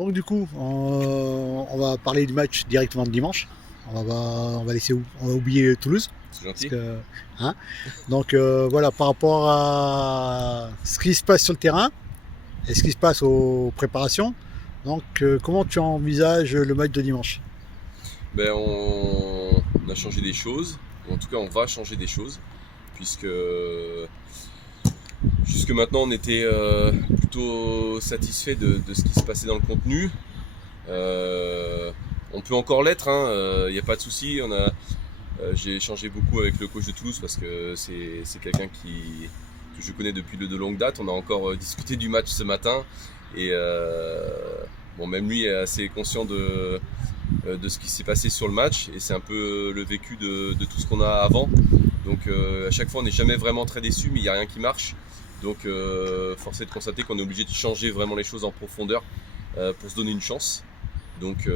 Donc du coup, on va parler du match directement de dimanche. On va laisser, on va oublier Toulouse. C'est Parce gentil. que, hein. Donc voilà, par rapport à ce qui se passe sur le terrain et ce qui se passe aux préparations. Donc comment tu envisages le match de dimanche? On a changé des choses, ou en tout cas on va changer des choses, puisque jusque maintenant on était plutôt satisfait de ce qui se passait dans le contenu. Euh, on peut encore l'être, il n'y a pas de souci. J'ai échangé beaucoup avec le coach de Toulouse parce que c'est quelqu'un que je connais depuis de longue date. On a encore discuté du match ce matin et bon, même lui est assez conscient de ce qui s'est passé sur le match et c'est un peu le vécu de tout ce qu'on a avant. Donc à chaque fois on n'est jamais vraiment très déçu, mais il n'y a rien qui marche. Donc force est de constater qu'on est obligé de changer vraiment les choses en profondeur pour se donner une chance. Donc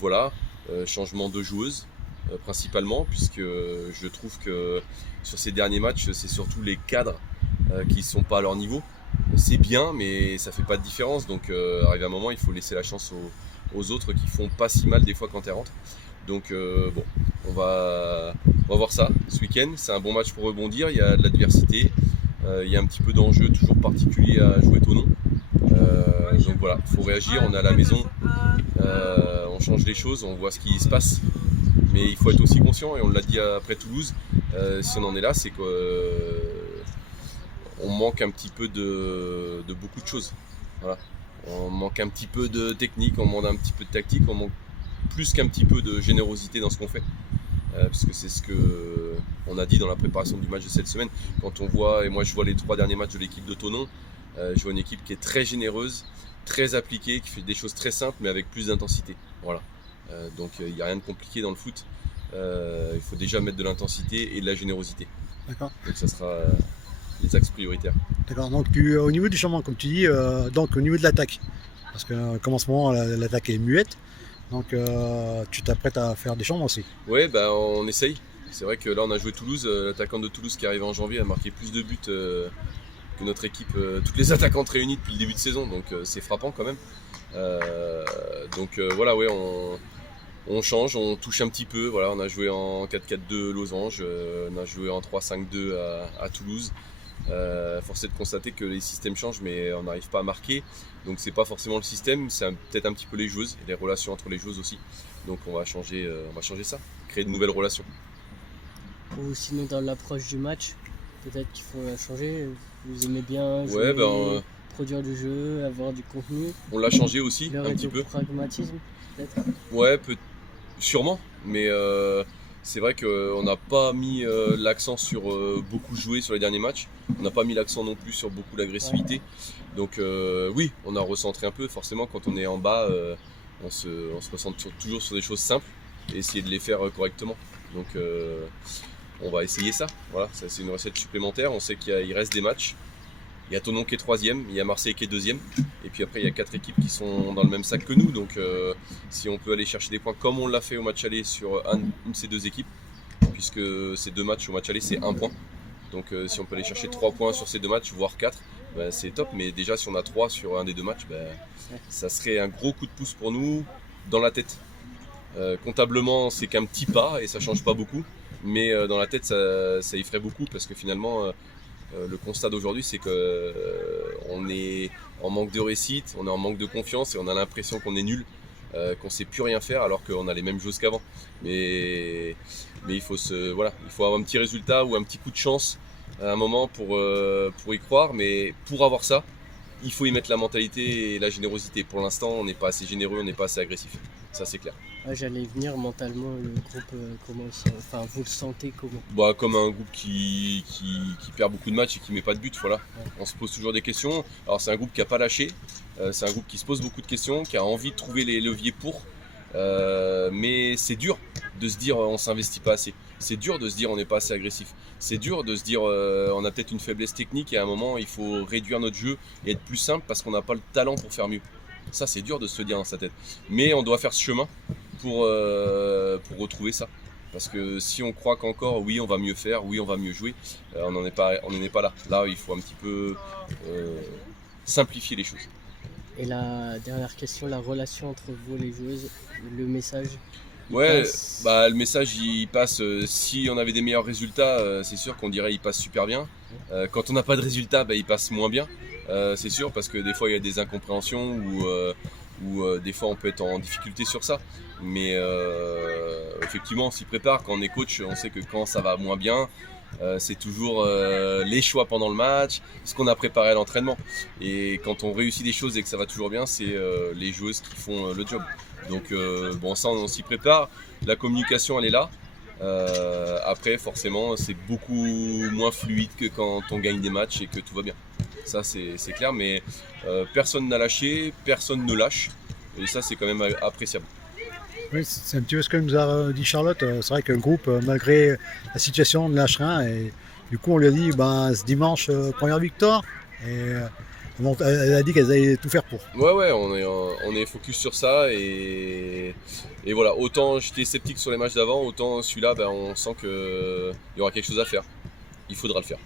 voilà, changement de joueuse principalement, puisque je trouve que sur ces derniers matchs, c'est surtout les cadres qui ne sont pas à leur niveau. C'est bien, mais ça fait pas de différence. Donc arrivé à un moment, il faut laisser la chance aux autres qui font pas si mal des fois quand elles rentrent. Donc bon, on va voir ça ce week-end. C'est un bon match pour rebondir. Il y a de l'adversité, il y a un petit peu d'enjeu toujours particulier à jouer Thonon. Donc voilà, il faut réagir. On est à la maison, on change les choses, on voit ce qui se passe. Mais il faut être aussi conscient, et on l'a dit après Toulouse, si on en est là, c'est qu'on manque un petit peu de beaucoup de choses. Voilà. On manque un petit peu de technique, on manque un petit peu de tactique, on manque plus qu'un petit peu de générosité dans ce qu'on fait. Parce que c'est ce qu'on a dit dans la préparation du match de cette semaine. Quand on voit, et moi je vois les 3 derniers matchs de l'équipe de Thonon, je vois une équipe qui est très généreuse, très appliquée, qui fait des choses très simples mais avec plus d'intensité. Voilà. Donc il n'y a rien de compliqué dans le foot. Il faut déjà mettre de l'intensité et de la générosité. D'accord. Donc ça sera les axes prioritaires. D'accord. Donc au niveau du changement, comme tu dis, donc au niveau de l'attaque, parce que comme en ce moment l'attaque est muette, donc tu t'apprêtes à faire des changements aussi. Ouais, on essaye. C'est vrai que là on a joué Toulouse, l'attaquant de Toulouse qui est arrivé en janvier a marqué plus de buts que notre équipe, toutes les attaquantes réunies depuis le début de saison, donc c'est frappant quand même. Voilà, ouais, on change, on touche un petit peu. Voilà, on a joué en 4-4-2 Losange, on a joué en 3-5-2 à Toulouse. Force est de constater que les systèmes changent, mais on n'arrive pas à marquer. Donc c'est pas forcément le système, c'est peut-être un petit peu les joueuses et les relations entre les joueuses aussi. Donc on va changer ça, créer de nouvelles relations. Ou sinon dans l'approche du match, peut-être qu'il faut la changer. Vous aimez bien Ouais, jouer, produire du jeu, avoir du contenu. on l'a changé aussi Le un petit du peu. pragmatisme, peut-être. Ouais, sûrement, mais c'est vrai qu'on n'a pas mis l'accent sur beaucoup jouer sur les derniers matchs. On n'a pas mis l'accent non plus sur beaucoup d'agressivité. Donc oui, on a recentré un peu. Forcément, quand on est en bas, on se recentre toujours sur des choses simples et essayer de les faire correctement. Donc on va essayer ça. Voilà, ça c'est une recette supplémentaire. On sait qu'il reste des matchs. Il y a Thonon qui est 3e, il y a Marseille qui est 2e, et puis après il y a 4 équipes qui sont dans le même sac que nous. Donc si on peut aller chercher des points comme on l'a fait au match aller sur une de ces 2 équipes, puisque ces 2 matchs au match aller c'est 1 point. Donc si on peut aller chercher 3 points sur ces 2 matchs, voire 4, c'est top. Mais déjà si on a 3 sur un des 2 matchs, ça serait un gros coup de pouce pour nous dans la tête. Comptablement c'est qu'un petit pas et ça change pas beaucoup, mais dans la tête ça y ferait beaucoup parce que finalement le constat d'aujourd'hui, c'est qu'on est en manque de réussite, on est en manque de confiance et on a l'impression qu'on est nul, qu'on ne sait plus rien faire alors qu'on a les mêmes choses qu'avant. Mais il faut il faut avoir un petit résultat ou un petit coup de chance à un moment pour y croire. Mais pour avoir ça, il faut y mettre la mentalité et la générosité. Pour l'instant, on n'est pas assez généreux, on n'est pas assez agressif. Ça, c'est clair. J'allais venir mentalement, le groupe, enfin, vous le sentez comment? Comme un groupe qui perd beaucoup de matchs et qui met pas de but, voilà. Ouais. On se pose toujours des questions. Alors c'est un groupe qui a pas lâché, c'est un groupe qui se pose beaucoup de questions, qui a envie de trouver les leviers pour. Mais c'est dur de se dire on s'investit pas assez. C'est dur de se dire on n'est pas assez agressif. C'est dur de se dire on a peut-être une faiblesse technique et à un moment il faut réduire notre jeu et être plus simple parce qu'on n'a pas le talent pour faire mieux. Ça c'est dur de se dire dans sa tête. Mais on doit faire ce chemin pour retrouver ça. Parce que si on croit qu'encore, oui, on va mieux faire, oui, on va mieux jouer, on n'en est pas là. Là, il faut un petit peu simplifier les choses. Et la dernière question, la relation entre vous et les joueuses, le message. il Ouais, passe- bah le message il passe. Si on avait des meilleurs résultats, c'est sûr qu'on dirait il passe super bien. Quand on n'a pas de résultats, bah, il passe moins bien. C'est sûr parce que des fois il y a des incompréhensions ou des fois on peut être en difficulté sur ça. Mais effectivement, on s'y prépare. Quand on est coach, on sait que quand ça va moins bien, c'est toujours les choix pendant le match, ce qu'on a préparé à l'entraînement. Et quand on réussit des choses et que ça va toujours bien, c'est les joueuses qui font le job. Donc bon, ça on s'y prépare. La communication elle est là. Après forcément c'est beaucoup moins fluide que quand on gagne des matchs et que tout va bien. Ça c'est clair, mais personne n'a lâché, personne ne lâche. Et ça c'est quand même appréciable. Oui, c'est un petit peu ce que nous a dit Charlotte. C'est vrai que le groupe, malgré la situation, ne lâche rien. Et du coup, on lui a dit, ben, ce dimanche, première victoire. Et elle a dit qu'elle allait tout faire pour. Ouais, on est focus sur ça et voilà. Autant j'étais sceptique sur les matchs d'avant, autant celui-là, ben, on sent qu'il y aura quelque chose à faire. Il faudra le faire.